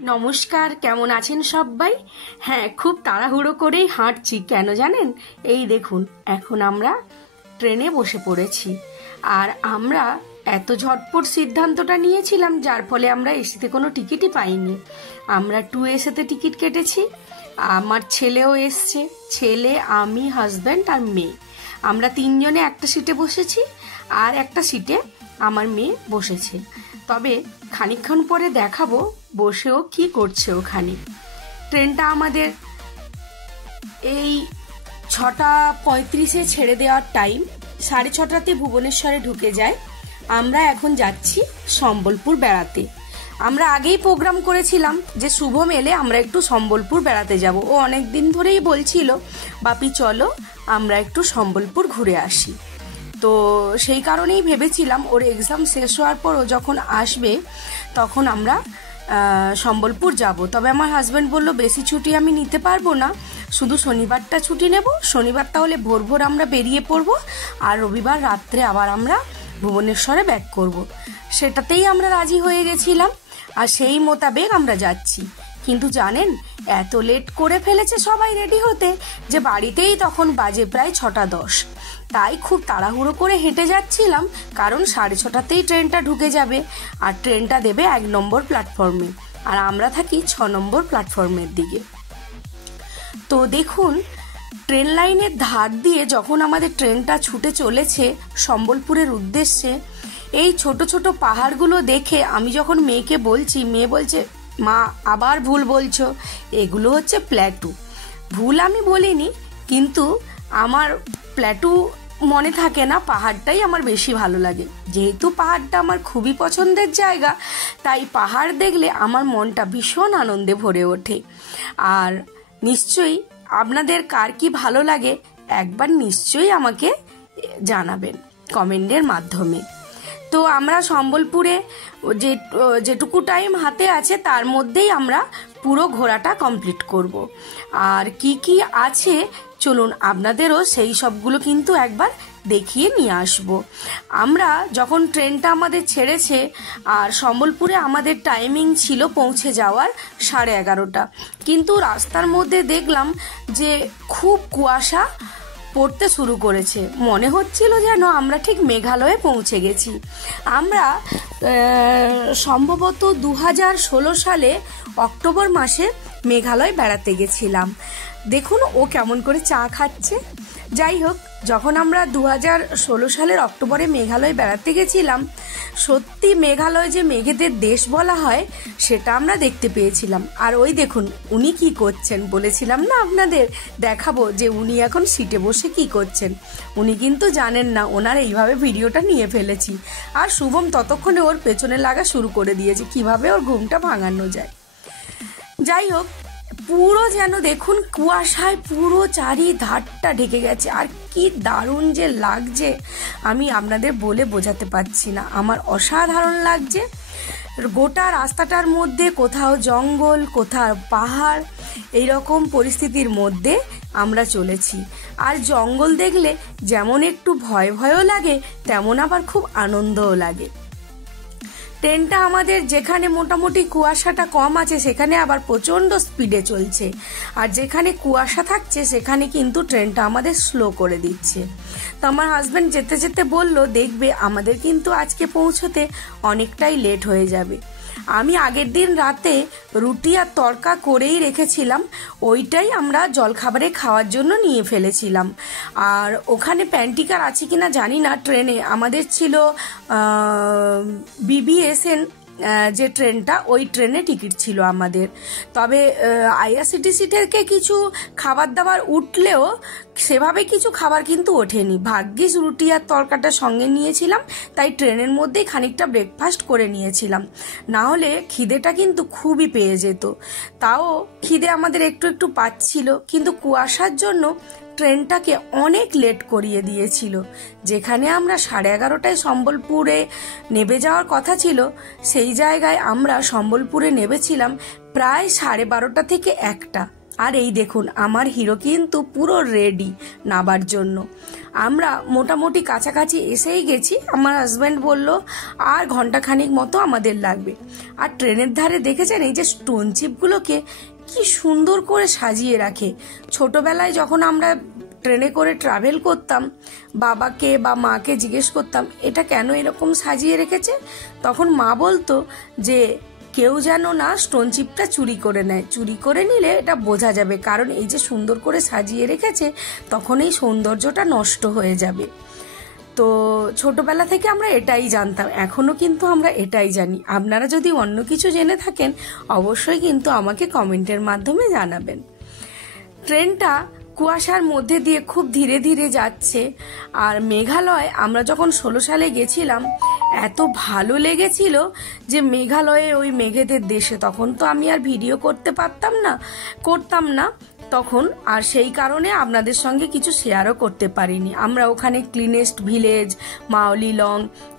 নমস্কার, কেমন আছেন সবাই? হ্যাঁ, খুব তাড়াহুড়ো করেই হাঁটছি। কেন জানেন? এই দেখুন, এখন আমরা ট্রেনে বসে পড়েছি। আর আমরা এত ঝটপট সিদ্ধান্তটা নিয়েছিলাম, যার ফলে আমরা এসিতে কোনো টিকিটই পাইনি। আমরা 2AC-তে টিকিট কেটেছি। আমার ছেলেও এসছে, ছেলে, আমি, হাজব্যান্ড আর মেয়ে। আমরা তিনজনে একটা সিটে বসেছি, আর একটা সিটে আমার মেয়ে বসেছে। তবে খানিকক্ষণ পরে দেখাবো বসেও কি করছে ওখানে। ট্রেনটা আমাদের এই 6:35-এ ছেড়ে দেওয়ার টাইম, 6:30-তে ভুবনেশ্বরে ঢুকে যায়। আমরা এখন যাচ্ছি সম্বলপুর বেড়াতে। আমরা আগেই প্রোগ্রাম করেছিলাম যে শুভম এলে আমরা একটু সম্বলপুর বেড়াতে যাব। ও অনেক দিন ধরেই বলছিল, বাপি চলো আমরা একটু সম্বলপুর ঘুরে আসি। তো সেই কারণেই ভেবেছিলাম ওর এক্সাম শেষ হওয়ার পর ও যখন আসবে তখন আমরা সম্বলপুর যাব। তবে আমার হাজব্যান্ড বলল বেশি ছুটি আমি নিতে পারবো না, শুধু শনিবারটা ছুটি নেব। শনিবার তাহলে ভোর ভোর আমরা বেরিয়ে পড়ব, আর রবিবার রাত্রে আবার আমরা ভুবনেশ্বরে ব্যাক করব। সেটাতেই আমরা রাজি হয়ে গেছিলাম, আর সেই মোতাবেক আমরা যাচ্ছি। কিন্তু জানেন, এত লেট করে ফেলেছে সবাই রেডি হতে যে বাড়িতেই তখন বাজে প্রায় 6:10। তাই খুব তাড়াহুড়ো করে হেঁটে যাচ্ছিলাম, কারণ 6:30-তেই ট্রেনটা ঢুকে যাবে, আর ট্রেনটা দেবে 1 নম্বর প্ল্যাটফর্মে, আর আমরা থাকি 6 নম্বর প্ল্যাটফর্মের দিকে। তো দেখুন, ট্রেন লাইনের ধার দিয়ে যখন আমাদের ট্রেনটা ছুটে চলেছে সম্বলপুরের উদ্দেশ্যে, এই ছোট ছোট পাহাড়গুলো দেখে আমি যখন মেয়েকে বলছি, মেয়ে বলছে, মা আবার ভুল বলছো, এগুলো হচ্ছে প্ল্যাটু। ভুল আমি বলিনি, কিন্তু আমার প্ল্যাটু মনে থাকে না, পাহাড়টাই আমার বেশি ভালো লাগে। যেহেতু পাহাড়টা আমার খুবই পছন্দের জায়গা, তাই পাহাড় দেখলে আমার মনটা ভীষণ আনন্দে ভরে ওঠে। আর নিশ্চয়ই আপনাদের কার কি ভালো লাগে একবার নিশ্চয়ই আমাকে জানাবেন কমেন্টের মাধ্যমে। তো আমরা সম্বলপুরে যেটুকু টাইম হাতে আছে তার মধ্যেই আমরা পুরো ঘোরাটা কমপ্লিট করব। আর কি কি আছে চলুন আপনাদেরও সেই সবগুলো কিন্তু একবার দেখিয়ে নিয়ে আসব। আমরা যখন ট্রেনটা আমাদের ছেড়েছে, আর সম্বলপুরে আমাদের টাইমিং ছিল পৌঁছে যাওয়ার 11:30, কিন্তু রাস্তার মধ্যে দেখলাম যে খুব কুয়াশা পড়তে শুরু করেছে। মনে হচ্ছিল যেন আমরা ঠিক মেঘালয়ে পৌঁছে গেছি। আমরা সম্ভবত 2016 সালে অক্টোবর মাসে মেঘালয় বেড়াতে গেছিলাম। দেখুন ও কেমন করে চা খাচ্ছে। যাই হোক, যখন আমরা 2016 সালের অক্টোবরে মেঘালয় বেড়াতে গেছিলাম, সত্যি মেঘালয় যে মেঘেদের দেশ বলা হয় সেটা আমরা দেখতে পেয়েছিলাম। আর ওই দেখুন উনি কি করছেন, বলেছিলাম না আপনাদের দেখাবো যে উনি এখন সিটে বসে কি করছেন। উনি কিন্তু জানেন না ওনার এইভাবে ভিডিওটা নিয়ে ফেলেছি, আর শুভম ততক্ষণে ওর পেছনে লাগা শুরু করে দিয়েছে কিভাবে ওর ঘুমটা ভাঙানো যায়। যাই হোক, পুরো যেন দেখুন কুয়াশায় পুরো চারিধারটা ঢেকে গেছে, আর কি দারুণ যে লাগছে আমি আপনাদের বলে বোঝাতে পারছি না। আমার অসাধারণ লাগছে। গোটা রাস্তাটার মধ্যে কোথাও জঙ্গল, কোথাও পাহাড়, এইরকম পরিস্থিতির মধ্যে আমরা চলেছি। আর জঙ্গল দেখলে যেমন একটু ভয় ভয়ও লাগে, তেমন আবার খুব আনন্দও লাগে। ট্রেনটা আমাদের যেখানে মোটামুটি কুয়াশাটা কম আছে সেখানে আবার প্রচণ্ড স্পিডে চলছে, আর যেখানে কুয়াশা থাকছে সেখানে কিন্তু ট্রেনটা আমাদের স্লো করে দিচ্ছে। তো আমার হাজব্যান্ড যেতে যেতে বলল, দেখবে আমাদের কিন্তু আজকে পৌঁছতে অনেকটাই লেট হয়ে যাবে। আমি আগের দিন রাতে রুটি আর তড়কা করেই রেখেছিলাম, ওইটাই আমরা জলখাবারে খাওয়ার জন্য নিয়ে ফেলেছিলাম। আর ওখানে প্যান্টিকার আছে কিনা জানি না, ট্রেনে আমাদের ছিল BBSN যে ট্রেনটা, ওই ট্রেনে টিকিট ছিল আমাদের। তবে IRCTC থেকে কিছু খাবার দাবার উঠলেও সেভাবে কিছু খাবার কিন্তু ওঠেনি। ভাগ্যিস রুটি আর তরকাটা সঙ্গে নিয়েছিলাম, তাই ট্রেনের মধ্যেই খানিকটা ব্রেকফাস্ট করে নিয়েছিলাম, না হলে খিদেটা কিন্তু খুবই পেয়ে যেত। তাও খিদে আমাদের একটু একটু পাচ্ছিল, কিন্তু কুয়াশার জন্য ট্রেনটাকে অনেক লেট করিয়ে দিয়েছিল। যেখানে আমরা 11:30টায় সম্বলপুরে নেমে যাওয়ার কথা ছিল, সেই জায়গায় আমরা সম্বলপুরে নেমেছিলাম প্রায় 12:30 থেকে 1টা। আর এই দেখুন আমার হিরো কিন্তু পুরো রেডি নাবার জন্য। আমরা মোটামুটি কাছাকাছি এসেই গেছি। আমার হাজব্যান্ড বলল আর ঘন্টাখানিক মতো আমাদের লাগবে। আর ট্রেনের ধারে দেখেছেন এই যে স্টোন চিপগুলোকে কি সুন্দর করে সাজিয়ে রাখে। ছোটবেলায় যখন আমরা ট্রেনে করে ট্রাভেল করতাম, বাবাকে বা মাকে জিজ্ঞেস করতাম এটা কেন এরকম সাজিয়ে রেখেছে, তখন মা বলতো যে কেউ যেন না স্টোন চিপটা চুরি করে নেয়, চুরি করে নিলে এটা বোঝা যাবে, কারণ এই যে সুন্দর করে সাজিয়ে রেখেছে তখন এই সৌন্দর্যটা নষ্ট হয়ে যাবে। তো ছোটবেলা থেকে আমরা এটাই জানতাম, এখনো কিন্তু আমরা এটাই জানি। আপনারা যদি অন্য কিছু জেনে থাকেন অবশ্যই কিন্তু আমাকে কমেন্টের মাধ্যমে জানাবেন। ট্রেনটা কুয়াশার মধ্যে দিয়ে খুব ধীরে ধীরে যাচ্ছে। আর মেঘালয় আমরা যখন 16 সালে গেছিলাম এত ভালো লেগেছিল যে মেঘালয়ে ওই মেঘেদের দেশে, তখন তো আমি আর ভিডিও করতাম না তখন, আর সেই কারণে আপনাদের সঙ্গে কিছু শেয়ারও করতে পারিনি। আমরা ওখানে ক্লিনেস্ট ভিলেজ, মাওলি লং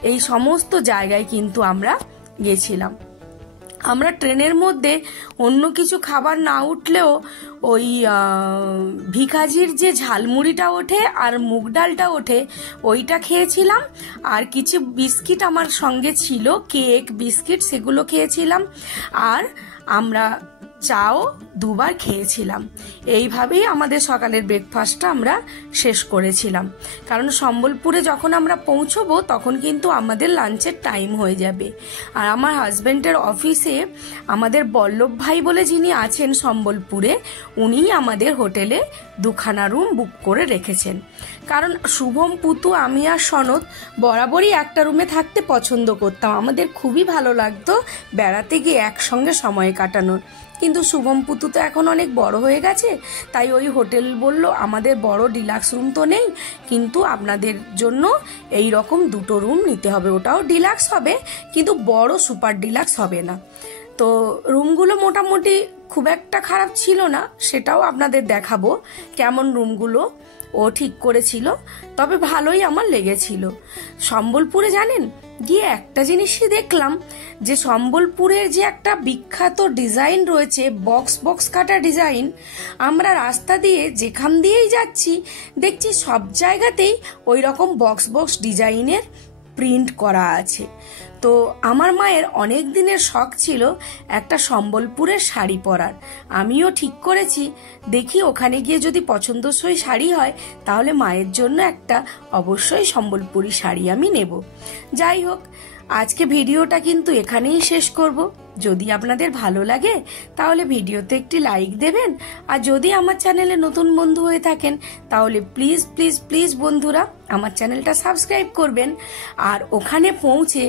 এই সমস্ত জায়গায় কিন্তু আমরা গেছিলাম। আমরা ট্রেনের মধ্যে অন্য কিছু খাবার না উঠলেও ওই ভিখাজির যে ঝালমুড়িটা ওঠে আর মুগ ডালটা ওঠে ওইটা খেয়েছিলাম। আর কিছু বিস্কিট আমার সঙ্গে ছিল, কেক বিস্কিট, সেগুলো খেয়েছিলাম। আর আমরা চাও 2 বার খেয়েছিলাম। এইভাবেই আমাদের সকালের ব্রেকফাস্টটা আমরা শেষ করেছিলাম, কারণ সম্বলপুরে যখন আমরা পৌঁছবো তখন কিন্তু আমাদের লাঞ্চের টাইম হয়ে যাবে। আর আমার হাজবেন্ডের অফিসে আমাদের বল্লভ ভাই বলে যিনি আছেন সম্বলপুরে, উনি আমাদের হোটেলে 2খানা রুম বুক করে রেখেছেন। কারণ শুভম, পুতু, আমি আর সনদ বরাবরই একটা রুমে থাকতে পছন্দ করতাম। আমাদের খুবই ভালো লাগতো বেড়াতে গিয়ে একসঙ্গে সময় কাটানোর। কিন্তু শুভম, পুতু তো এখন অনেক বড় হয়ে গেছে, তাই ওই হোটেল বলল আমাদের বড় ডিলাক্স রুম তো নেই, কিন্তু আপনাদের জন্য এই রকম 2টো রুম নিতে হবে। ওটাও ডিলাক্স হবে কিন্তু বড় সুপার ডিলাক্স হবে না। তো রুমগুলো মোটামুটি খুব একটা খারাপ ছিল না, সেটাও আপনাদের দেখাবো কেমন রুমগুলো ও ঠিক করেছিল। তবে ভালোই আমার লেগেছিল। সম্বলপুরে জানেন গিয়ে একটা জিনিসই দেখলাম যে সম্বলপুরের যে একটা বিখ্যাত ডিজাইন রয়েছে, বক্স কাটা ডিজাইন, আমরা রাস্তা দিয়ে যেখান দিয়েই যাচ্ছি দেখছি সব জায়গাতেই ওই রকম বক্স ডিজাইনের প্রিন্ট করা আছে। তো আমার মায়ের অনেক দিনের শখ ছিল একটা সম্বলপুরের শাড়ি পরার। আমিও ঠিক করেছি দেখি ওখানে গিয়ে যদি পছন্দসই শাড়ি হয় তাহলে মায়ের জন্য একটা অবশ্যই সম্বলপুরি শাড়ি আমি নেব। যাই হোক, আজকে ভিডিওটা কিন্তু এখানেই শেষ করব। যদি আপনাদের ভালো লাগে তাহলে ভিডিওতে একটি লাইক দেবেন। আর যদি আমার চ্যানেলে নতুন বন্ধু হয়ে থাকেন তাহলে প্লিজ প্লিজ প্লিজ বন্ধুরা আমার চ্যানেলটা সাবস্ক্রাইব করবেন। আর ওখানে পৌঁছে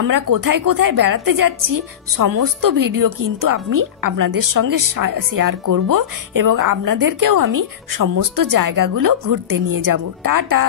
আমরা কোথায় কোথায় বেড়াতে যাচ্ছি সমস্ত ভিডিও কিন্তু আমি আপনাদের সঙ্গে শেয়ার করব এবং আপনাদেরকেও আমি সমস্ত জায়গাগুলো ঘুরতে নিয়ে যাব। টাটা।